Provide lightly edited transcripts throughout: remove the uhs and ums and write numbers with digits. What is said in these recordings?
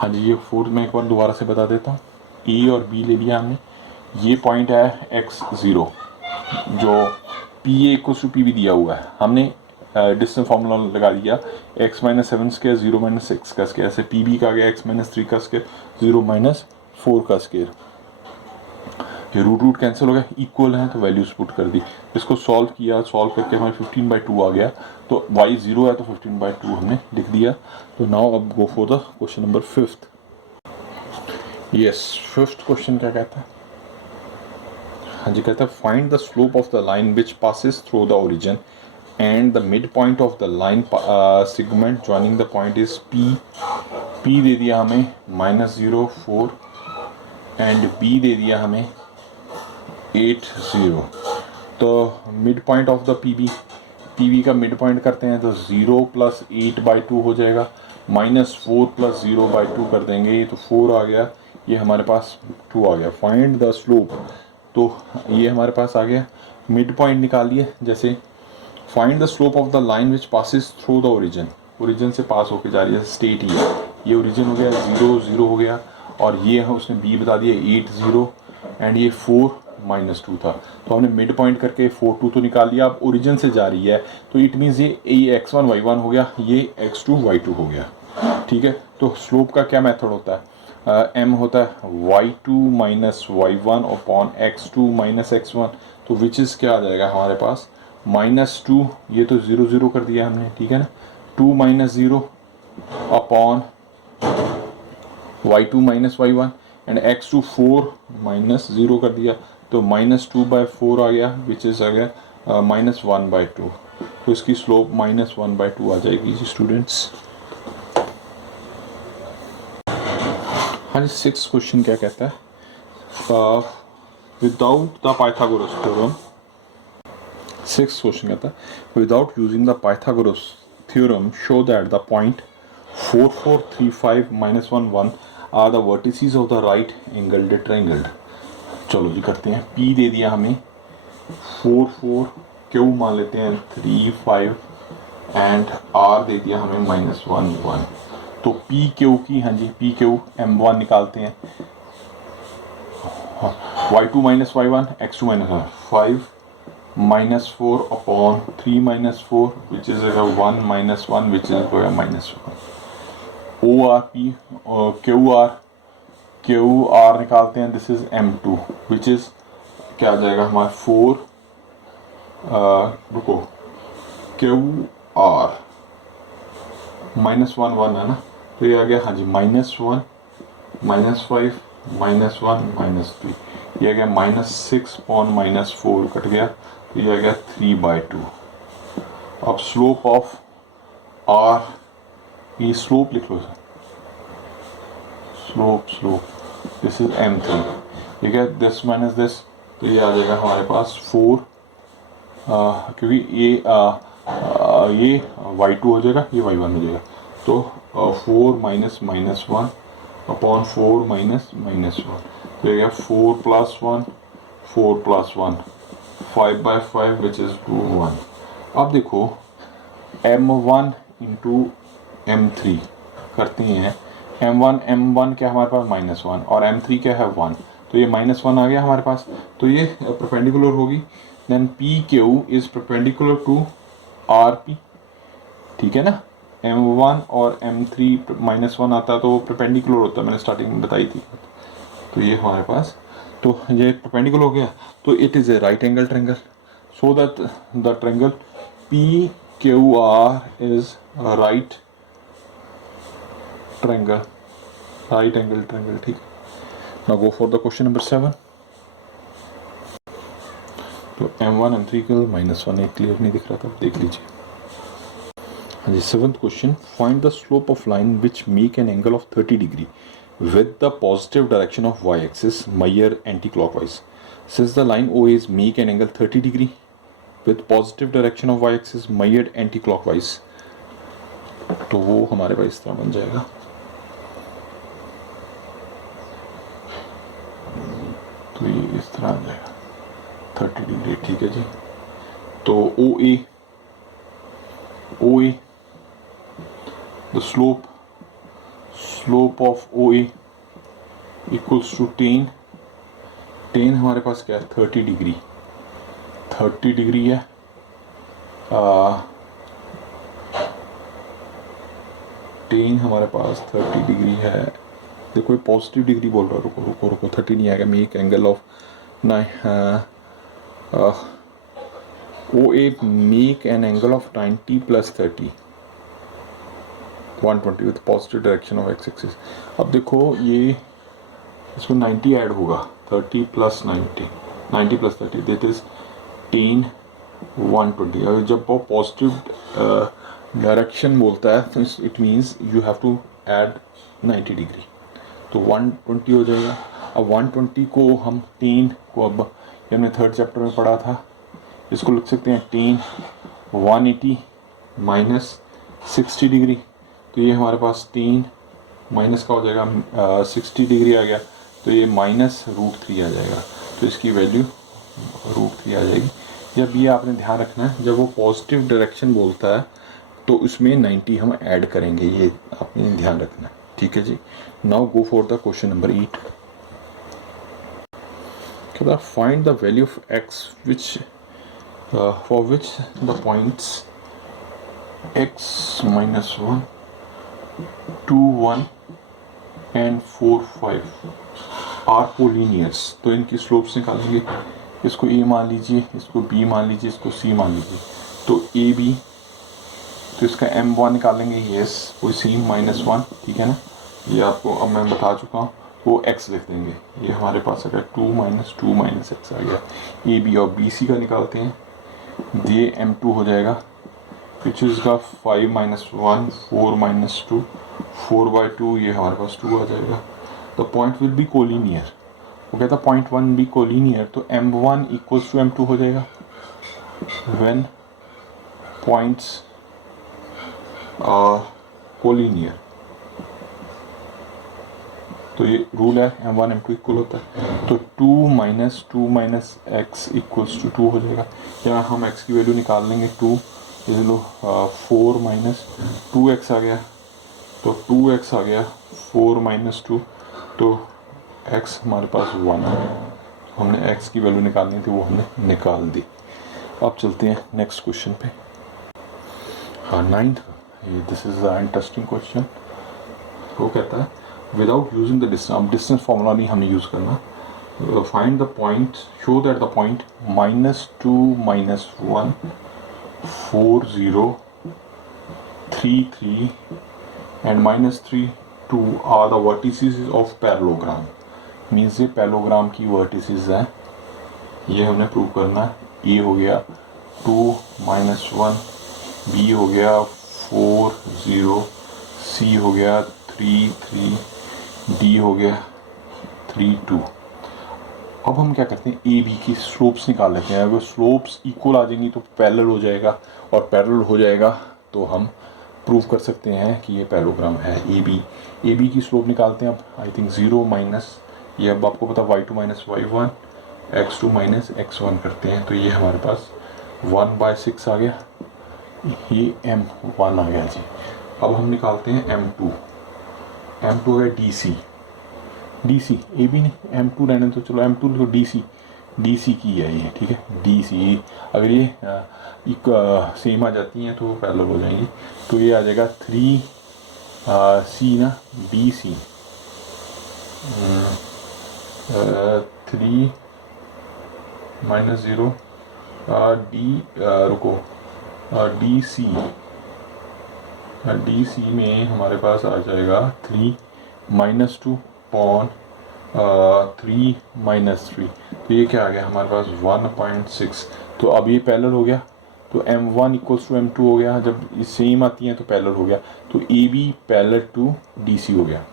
हाँ जी, ये फोर्थ मैं एक बार दोबारा से बता देता हूँ। ए और बी ले लिया हमने, ये पॉइंट है x0 जो P A equal to P B दिया हुआ है, हमने डिस्टेंस फार्मूला लगा दिया x माइनस 7 स्क्वायर 0 माइनस 6 का स्क्वायर, ऐसे पी बी का आ गया x माइनस 3 का स्क्वायर 0 माइनस 4 का स्क्वायर। ये रूट रूट कैंसिल हो गया, इक्वल है तो वैल्यूज पुट कर दी, इसको सॉल्व किया, सॉल्व करके हमारे 15/2 आ गया, तो y 0 है तो 15/2 हमने लिख दिया। तो नाउ अब go for the question number 5th। Yes, 5th question क्या कहता है? हाँ जी, कहता है find the slope of the line which passes through the origin and the mid point of the line segment joining the point is P. P दे दिया हमें -0 4 एंड बी दे दिया हमें 8 0। तो mid point of the P B का mid point करते हैं तो 0 + 8/2 हो जाएगा, -4 + 0/2 कर देंगे तो 4 आ गया, ये हमारे पास 2 आ गया। फाइंड द स्लोप, तो ये हमारे पास आ गया, मिड पॉइंट निकालिए। जैसे find the slope of the line which passes through the origin, origin से पास होके जा रही है, स्टेट ही है, ये ओरिजिन हो गया 0 0 हो गया, और ये है उसने बी बता दिया 8 0 एंड ये 4 -2 था, तो हमने मिड पॉइंट करके 4 2 तो निकाल लिया। अब ओरिजिन से जा रही है तो इट मीन्स ये x1 y1 हो गया, ये x2 y2 हो गया, ठीक है। तो स्लोप का क्या मेथड होता है? m होता है y2 - y1 upon x2 - x1, तो विच इज़ क्या आ जाएगा हमारे पास -2, ये तो 0 0 कर दिया हमने, ठीक है ना, 2 - 0 upon y2 - y1 and x2 4 - 0 कर दिया, तो -2/4 आ गया, विच इज़ आ गया -1/2, तो इसकी स्लोप -1/2 आ जाएगी जी स्टूडेंट्स। हाँ जी, 6th क्वेश्चन क्या कहता है? Without the Pythagoras theorem, 6th question कहता है without using the Pythagoras theorem show that the point 4 4 3 5 -1 1 are the vertices of the right angled triangle. चलो जी करते हैं। P दे दिया हमें 4 4, Q मान लेते हैं 3 5 एंड R दे दिया हमें -1 1। तो P Q की, हाँ जी P Q M1 निकालते हैं, y2 - y1 x2 - 5 -4 upon 3 -4 which is 1 -1 which is -1। Q R निकालते हैं, this is M2 which is क्या आ जाएगा हमारा 4, रुको, क्यू आर -1 1 है ना, तो ये आ गया, हाँ जी -1 -5 -1 -3, ये आ गया -6 अपॉन -4 कट गया, तो ये आ गया 3/2। अब स्लोप ऑफ आर, ये स्लोप लिख लो sir, slope this is M3, ठीक है, दिस माइनस दिस, तो ये आ जाएगा हमारे पास 4, क्योंकि ये y2 हो जाएगा, ये y1 हो जाएगा, तो 4 -1 अपॉन 4 -1, तो ये 4 + 1 4 + 1 5/5 विच इज 2 1। अब देखो M1 इंटू M3 करते हैं, M1 क्या हमारे पास -1 और M3 क्या है 1, तो ये -1 आ गया हमारे पास, तो ये परपेंडिकुलर होगी, then PQ is perpendicular to RP, ठीक है ना। M1 और M3 -1 आता है तो परपेंडिकुलर होता है, मैंने स्टार्टिंग में बताई थी, तो ये हमारे पास, तो ये परपेंडिकुलर हो गया, तो it is a right angle triangle, so that the triangle PQR is right triangle, right angle triangle, ठीक है। Now go for the question number 7। तो M1 M3 के -1 एक क्लियर नहीं दिख रहा था, देख लीजिए। हाँ जी, 7th question, find the slope of line which make an angle of 30 degree with the positive direction of y-axis measure anti-clockwise. Since the line O is make an angle 30 degree with positive direction of y-axis measured anti-clockwise, तो वो हमारे पास इस तरह बन जाएगा, तो ये इस तरह आ जाएगा 30 डिग्री, ठीक है जी। तो OA the slope slope of O A equals to ten, ten हमारे पास क्या है 30 डिग्री, 30 डिग्री है, टेन हमारे पास 30 डिग्री है, देखो पॉजिटिव डिग्री बोल रहा है, रुको रुको रुको 30 नहीं आएगा, make angle of O A make an angle of 90 plus 30 120 with positive direction of X axis. अब देखो ये इसमें 90 ऐड होगा, 30 प्लस 90, 90 प्लस 30 दैट इज 10 120। अगर जब वो पॉजिटिव डायरेक्शन बोलता है तो it means you have to add 90 degree, तो 120 हो जाएगा। अब 120 को हम 10 को, अब ये हमने थर्ड चैप्टर में पढ़ा था, इसको लिख सकते हैं 10 180 माइनस 60 डिग्री, तो ये हमारे पास 10 माइनस का हो जाएगा 60 डिग्री आ गया, तो ये माइनस √3 आ जाएगा, तो इसकी वैल्यू √3 आ जाएगी। जब ये आपने ध्यान रखना है, जब वो पॉजिटिव डायरेक्शन बोलता है तो उसमें 90 हम ऐड करेंगे, ये आपने ध्यान रखना है, ठीक है जी। Now go for the question number 8। Find the value of x which for which the points x -1 2 1 and 4 5 are collinears. तो इनकी स्लोप्स निकालेंगे, इसको a मान लीजिए, इसको b मान लीजिए, इसको c मान लीजिए, तो a b, तो इसका m1 निकालेंगे, यस कोई c -1, ठीक है ना, ये आपको अब मैं बता चुका हूँ, वो x लिख देंगे, ये हमारे पास अगर 2 - 2 - x आ गया। a b और b c का निकालते हैं, ये m2 हो जाएगा, विच इज़ का 5 - 1 4 - 2 4/2, ये हमारे पास 2 आ जाएगा। The point will be collinear, वो कहता पॉइंट 1 बी कोलिनियर, तो m1 इक्वल्स टू m2 हो जाएगा व्हेन पॉइंट्स कोलिनियर। तो ये रूल है m1 m2 इक्वल होता है, तो 2 - 2 - x इक्वल्स टू 2 हो जाएगा। यहाँ हम x की वैल्यू निकाल लेंगे, 2 ये लो 4 - 2x आ गया, तो 2x आ गया, 4 - 2, तो x हमारे पास 1 है, हमने x की वैल्यू निकालनी थी, वो हमने निकाल दी। अब चलते हैं नेक्स्ट क्वेश्चन पे। हाँ 9th, this is interesting question. वो कहता है विदाउट यूजिंग द डिस्टेंस, अब डिस्टेंस फॉर्मूला नहीं हमें यूज़ करना, find the point, show that the point -2 - 1 4 0 3 3 and -3 2 are the vertices of parallelogram. Means ये पैरेललोग्राम की वर्टिसेस हैं, ये हमने प्रूव करना है। ए हो गया 2 - 1, बी हो गया 4 0, सी हो गया 3 3, डी हो गया 3 2। अब हम क्या करते हैं, ए बी की स्लोप्स निकाल लेते हैं। अगर स्लोप्स इक्वल आ जाएंगी तो पैरेलल हो जाएगा, और पैरेलल हो जाएगा तो हम प्रूव कर सकते हैं कि ये पैरेललोग्राम है। ए बी की स्लोप निकालते हैं। अब आई थिंक 0 माइनस, ये अब आपको पता y2 - y1 x2 - x1 करते हैं, तो ये हमारे पास 1/6 आ गया, ये m1 आ गया जी। अब हम निकालते हैं m2 हो गया DC ए बी नहीं, m2 रहने तो चलो, m2 तो DC की है ये, ठीक है, DC। अगर ये सेम आ जाती हैं तो पैरेलल हो जाएंगी, तो ये आ जाएगा 3C ना, DC 3 - 0 डी रुको DC में हमारे पास आ जाएगा 3 - 2 अपॉन 3 - 3, तो ये क्या आ गया हमारे पास 1.6। तो अब ये पैरेलल हो गया, तो m1 इक्वल्स टू m2 हो गया, जब ये सेम आती हैं तो पैरेलल हो गया, तो AB पैरेलल टू DC हो गया,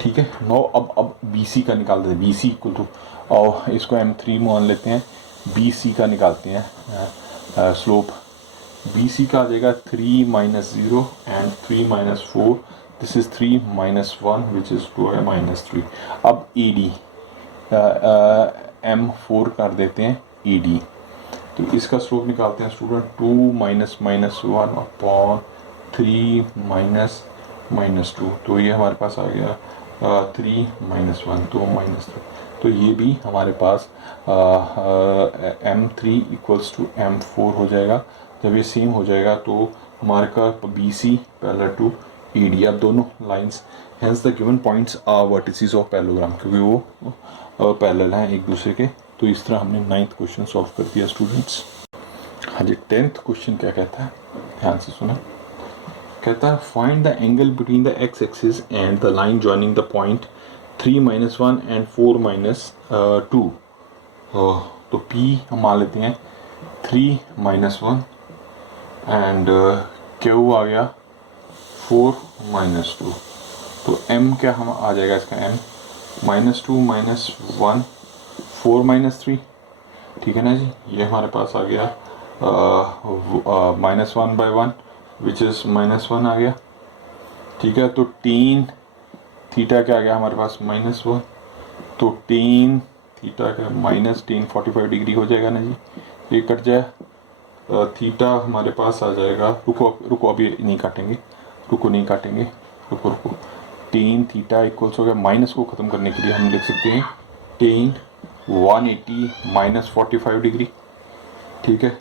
ठीक है। नो अब BC का निकाल देते हैं, BC इक्वल टू, और इसको m3 मान लेते हैं, BC का निकालते हैं स्लोप। BC का आ जाएगा 3 - 0 and 3 - 4, this is 3 - 1 which is 2 -3। अब AD m4 कर देते हैं AD, तो इसका स्लोप निकालते हैं स्टूडेंट, 2 - 1 अपॉन 3 - -2, तो ये हमारे पास आ गया 3 - 1 तो -3। तो ये भी हमारे पास M3 = M4 हो जाएगा। जब ये सेम हो जाएगा तो हमारे का BC पैरेलल टू AD, अब दोनों lines hence the given points are vertices of parallelogram, क्योंकि वो पैरेलल हैं एक दूसरे के। तो इस तरह हमने 9th क्वेश्चन सॉल्व कर दिया स्टूडेंट्स। हाँ जी, 10th क्वेश्चन क्या कहता है, ध्यान से सुना। कहता है find the angle between the x axis and the line joining the point 3 - 1 and 4 - 2। तो P हम मान लेते हैं 3 - 1 एंड Q आ गया 4 - 2। तो M क्या हम आ जाएगा इसका, M -2 - 1 4 - 3, ठीक है ना जी। ये हमारे पास आ गया -1/1 विच इज़ -1 आ गया, ठीक है। तो टेन थीटा क्या आ गया हमारे पास -1, तो टेन थीटा का -10 45 डिग्री हो जाएगा ना जी। ये कट जाए, थीटा हमारे पास आ जाएगा, रुको अभी नहीं काटेंगे, रुको। टेन थीटा इक्वल्स हो गया, माइनस को ख़त्म करने के लिए हम लिख सकते हैं टेन 180 - 45 डिग्री, ठीक है।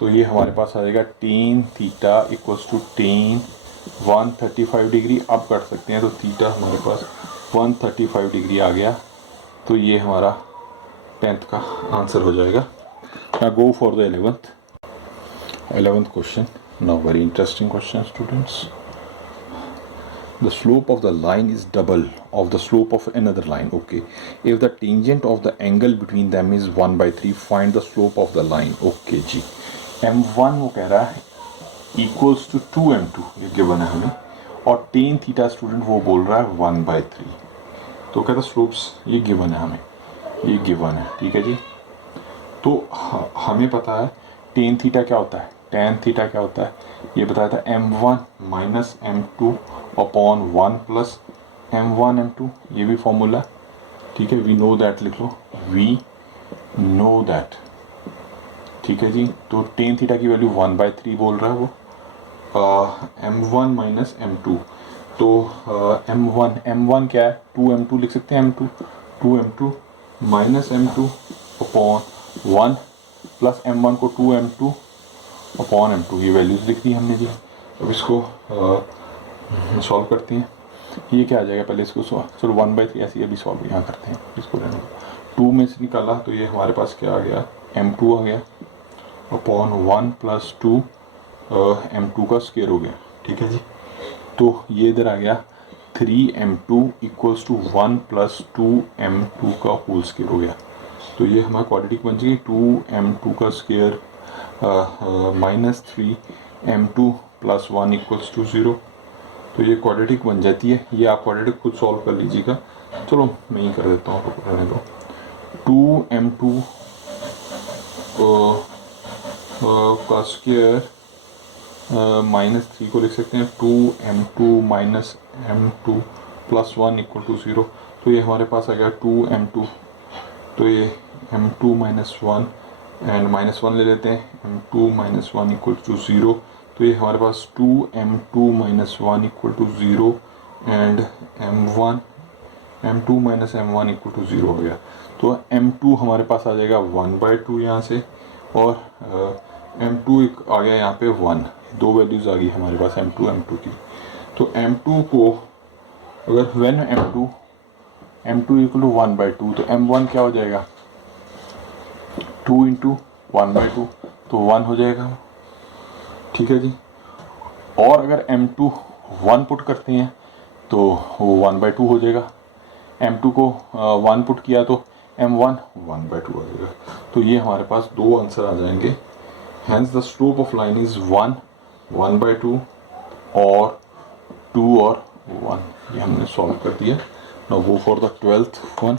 तो ये हमारे पास आ जाएगा tan theta equals to tan 135 degree. अब कर सकते हैं, तो थीटा हमारे पास 135 डिग्री आ गया। तो ये हमारा 10th का आंसर हो जाएगा। Now go for the 11th question. Now very interesting question, students. The slope of the line is double of the slope of another line. Okay. If the tangent of the angle between them is 1/3, find the slope of the line. Okay ji. M1 वो कह रहा है equals to 2m2, ये given है हमें, और tan theta student वो बोल रहा है 1/3। तो कहता है स्लोप्स ये गिवन है हमें, ये गिवन है, ठीक है जी। तो हमें पता है टेन थीटा क्या होता है, टेन थीटा क्या होता है, ये बताया था M1 - M2 upon 1 plus M1 M2, ये भी फॉर्मूला, ठीक है। वी नो दैट लिख लो, वी नो दैट, ठीक है जी। तो टेन थीटा की वैल्यू 1/3 बोल रहा है वो, M1 - M2। तो M1 क्या है, 2m2 लिख सकते हैं, M2 minus M2 upon 1 plus M1 को 2m2 अपॉन M2, ये वैल्यूज़ लिख दी हमने जी। अब इसको सॉल्व करते हैं, ये क्या आ जाएगा, पहले इसको चलो 1/3 ऐसे अभी सॉल्व यहाँ करते हैं, इसको रहने दो। 2 में से निकाला तो ये हमारे पास क्या आ गया, M2 आ गया अपॉन 1 + 2 M2 का स्क्वायर हो गया, ठीक है जी। तो ये इधर आ गया 3m2 = 1 + 2m2 का होल स्क्वायर हो गया। तो ये हमारा क्वाड्रेटिक बन जाएगी, 2m2 का स्क्वायर -3m2 + 1 = 0। तो ये क्वाड्रेटिक बन जाती है। ये आप क्वाड्रेटिक खुद सॉल्व कर लीजिएगा, चलो मैं ही कर देता हूँ, रहने दो। 2m2 का स्क्वायर -3 को लिख सकते हैं 2m2 - m2 + 1 = 0। तो ये हमारे पास आ गया 2m2, तो ये m2 - 1 एंड -1 ले लेते हैं, m2 - 1 = 0। तो ये हमारे पास 2m2 - 1 = 0 एंड m2 - m1 = 0 हो गया। तो m2 हमारे पास आ जाएगा 1/2 यहाँ से, और m2 आ गया यहाँ पे 1, दो वैल्यूज़ आ गई हमारे पास m2 की। तो m2 को अगर when m2 = 1/2, तो m1 क्या हो जाएगा, 2 × 1/2, तो 1 हो जाएगा, ठीक है जी। और अगर m2 1 पुट करते हैं तो वो 1/2 हो जाएगा, m2 को 1 पुट किया तो m1 1/2 आ जाएगा। तो ये हमारे पास दो आंसर आ जाएंगे। Hence the slope of line is 1/2 और 2 और 1, ये हमने सॉल्व कर दिया। Now go for the 12th one.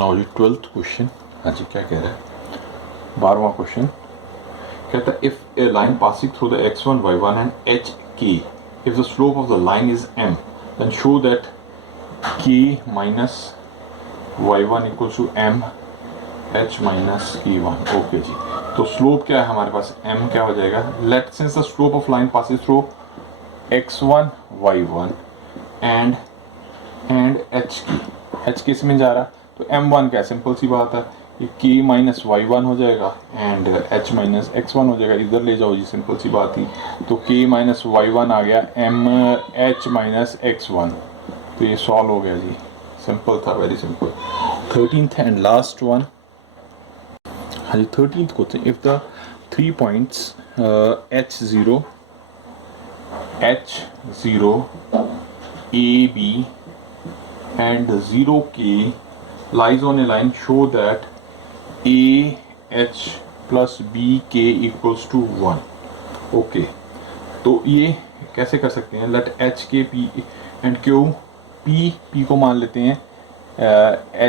Now ये 12th क्वेश्चन, हाँ जी क्या कह रहा है, 12वां क्वेश्चन कहता है if a line passing through the x1 y1 and hk, if the slope of the line is m, then show that k minus y1 = m h minus k1। Okay जी। तो slope क्या है हमारे पास, m क्या हो जाएगा, let since the slope of line passes through x1 y1 and h किस में जा रहा है, तो m1 क्या, सिंपल सी बात है, ये k माइनस y1 हो जाएगा एंड h माइनस x1 हो जाएगा, इधर ले जाओ जी, सिंपल सी बात ही, तो k माइनस y1 आ गया h माइनस x1, तो ये सॉल्व हो गया जी, सिंपल था, very simple. 13th and last one, हाँ जी 13th question, if the 3 points h0 a b and 0k lies on a line, show that a h plus b k equals to 1। Okay, तो ये कैसे कर सकते हैं, let h k p and q, p को मान लेते हैं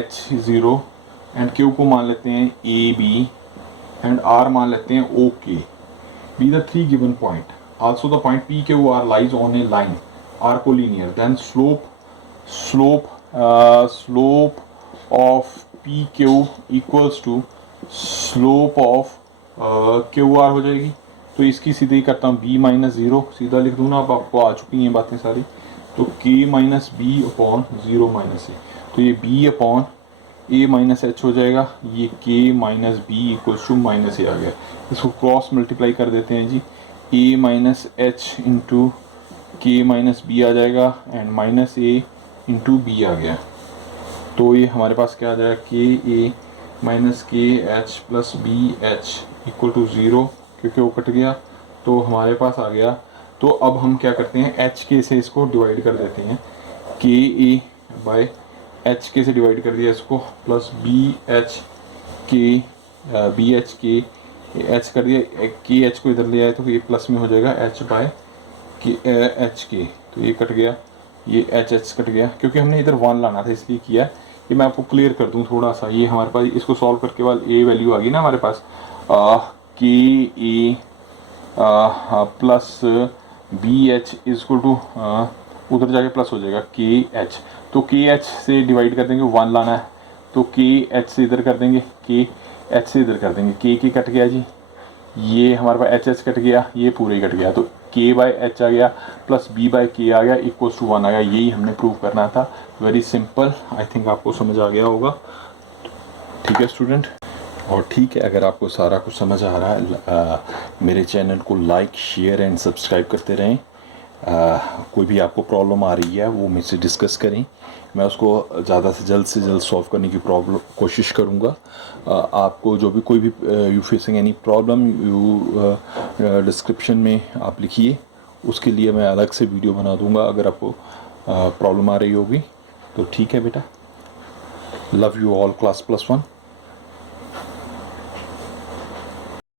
h0 एंड q को मान लेते हैं a b एंड r मान लेते हैं o k, be the 3 given point, also the point p q r lies on a line r collinear, then slope of PQ equals to slope of QR हो जाएगी। तो इसकी सीधे ही करता हूँ b माइनस 0, सीधा लिख दूँ ना, अब आपको आ चुकी हैं बातें सारी, तो k minus b upon 0 minus a, तो ये b upon a minus h हो जाएगा, ये k minus b equals to minus a आ गया। इसको क्रॉस मल्टीप्लाई कर देते हैं जी, a minus h into k minus b आ जाएगा and minus a into b आ गया, तो ये हमारे पास क्या आ जाएगा, k a minus k h plus b h equal to 0, क्योंकि वो कट गया, तो हमारे पास आ गया। तो अब हम क्या करते हैं, एच के से इसको डिवाइड कर देते हैं, के ए बाय एच के से डिवाइड कर दिया इसको, प्लस बी एच के एच कर दिया, के एच को इधर ले आए तो ये प्लस में हो जाएगा एच बाय के एच के, तो ये कट गया, ये एच कट गया, क्योंकि हमने इधर 1 लाना था इसलिए किया। ये मैं आपको क्लियर कर दूं थोड़ा सा, ये हमारे पास इसको सॉल्व करके बाद ए वैल्यू आ गई ना हमारे पास, k a plus b h equal to, उधर जाके प्लस हो जाएगा के एच, तो के एच से डिवाइड कर देंगे, 1 लाना है, तो के एच से इधर कर देंगे, के एच से इधर कर देंगे, के कट गया जी, ये हमारे पास एच कट गया, ये पूरे ही कट गया, तो k बाई एच आ गया प्लस b बाई के आ गया इक्वल्स टू 1 आ गया, यही हमने प्रूव करना था। वेरी सिंपल, आई थिंक आपको समझ आ गया होगा। ठीक है स्टूडेंट, और ठीक है, अगर आपको सारा कुछ समझ आ रहा है, मेरे चैनल को लाइक शेयर एंड सब्सक्राइब करते रहें। कोई भी आपको प्रॉब्लम आ रही है वो मुझसे डिस्कस करें, मैं उसको ज़्यादा से जल्द सॉल्व करने की कोशिश करूँगा। आपको जो भी कोई भी you facing any problem, you description में आप लिखिए, उसके लिए मैं अलग से वीडियो बना दूँगा अगर आपको प्रॉब्लम आ रही होगी तो। ठीक है बेटा, लव यू ऑल क्लास +1।